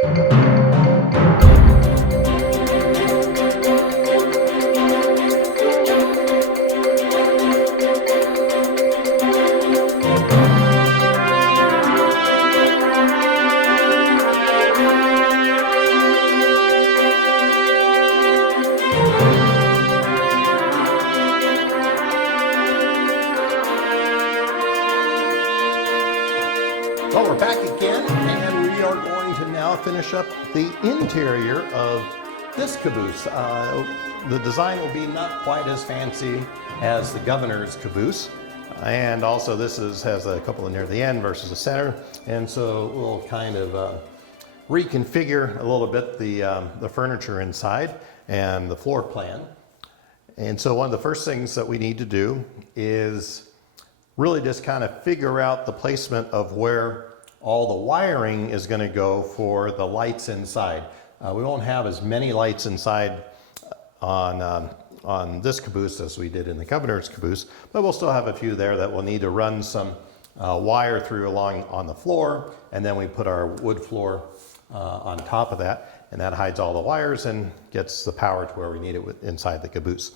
Well, we're back again, and we are going to now finish up the interior of this caboose. The design will be not quite as fancy as the governor's caboose, and also this has a cupola near the end versus the center, and so we'll kind of reconfigure a little bit the furniture inside and the floor plan. And so one of the first things that we need to do is really just kind of figure out the placement of where all the wiring is going to go for the lights inside. We won't have as many lights inside on this caboose as we did in the governor's caboose, but we'll still have a few there that we'll need to run some wire through along on the floor, and then we put our wood floor on top of that, and that hides all the wires and gets the power to where we need it inside the caboose.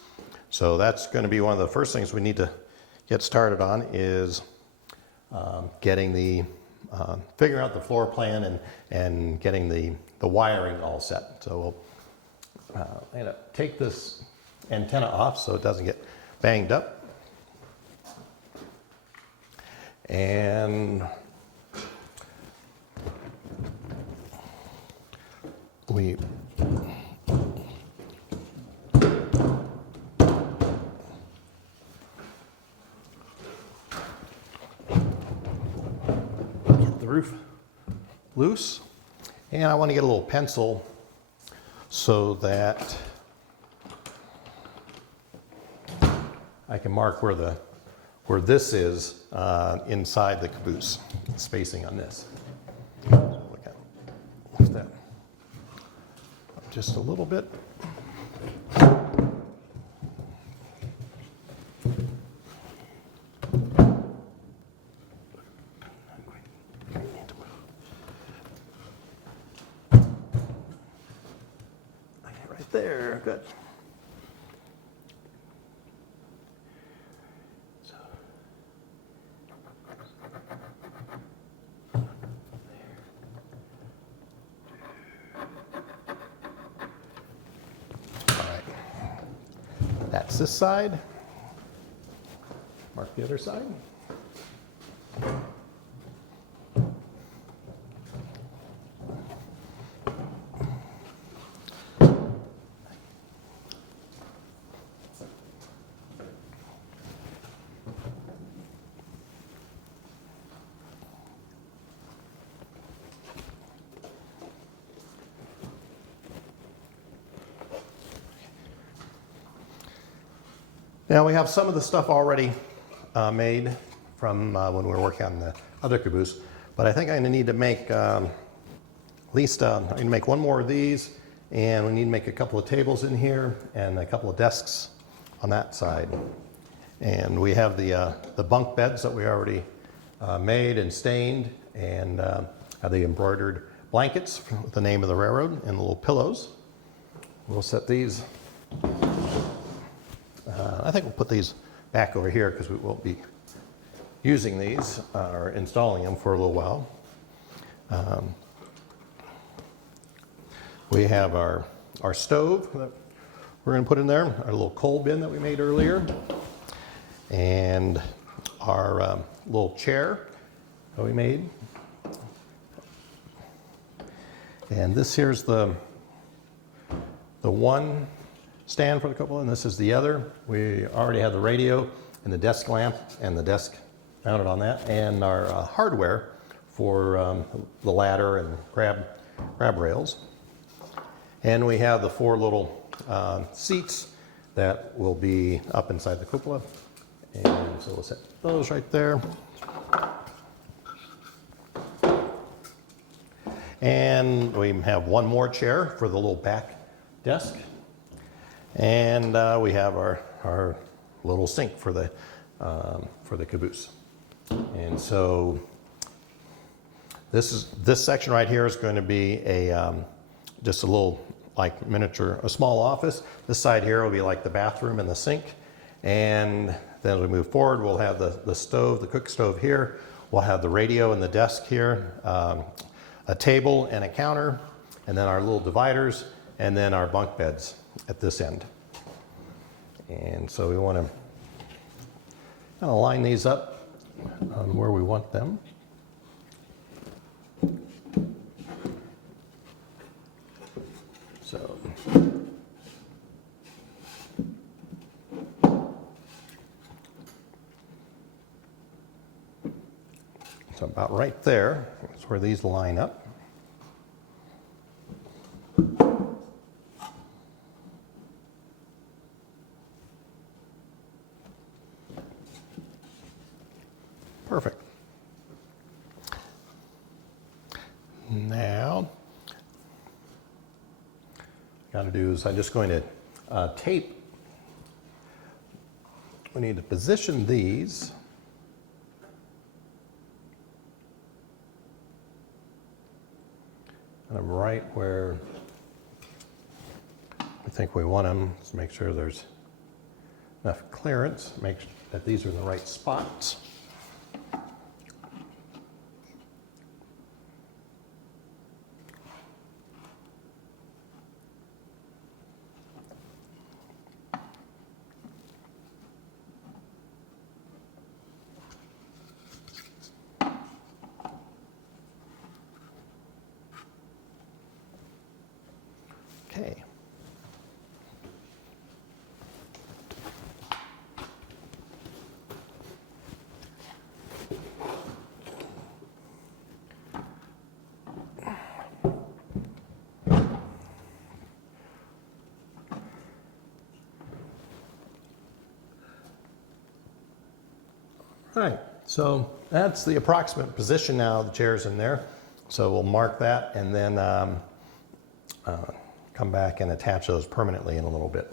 So that's going to be one of the first things we need to get started on, is getting figuring out the floor plan and getting the wiring all set. So we'll I'm going to take this antenna off so it doesn't get banged up. And we roof loose, and I want to get a little pencil so that I can mark where this is inside the caboose, spacing on this. Look at lift that up just a little bit. There, good. So, all right. That's this side. Mark the other side. Now we have some of the stuff already made from when we were working on the other caboose, but I think I'm going to need to make at least I'm going to make one more of these, and we need to make a couple of tables in here and a couple of desks on that side. And we have the bunk beds that we already made and stained, and have the embroidered blankets with the name of the railroad and the little pillows. We'll set these. I think we'll put these back over here because we won't be using these or installing them for a little while. We have our stove that we're going to put in there, our little coal bin that we made earlier, and our little chair that we made. And this here's the one stand for the cupola, and this is the other. We already have the radio and the desk lamp and the desk mounted on that, and our hardware for the ladder and grab rails. And we have the four little seats that will be up inside the cupola, and so we'll set those right there. And we have one more chair for the little back desk. And we have our little sink for the caboose. And so This section right here is going to be a just a little like miniature, a small office. This side here will be like the bathroom and the sink. And then as we move forward, we'll have the stove, the cook stove here. We'll have the radio and the desk here, a table and a counter, and then our little dividers, and then our bunk beds at this end. And so we want to kind of line these up on where we want them. So about right there is where these line up. Perfect. Now, got to do is I'm just going to tape. We need to position these kind of right where we think we want them. Just make sure there's enough clearance. Make sure that these are in the right spots. Okay. All right, so that's the approximate position now of the chairs in there. So we'll mark that and then come back and attach those permanently in a little bit.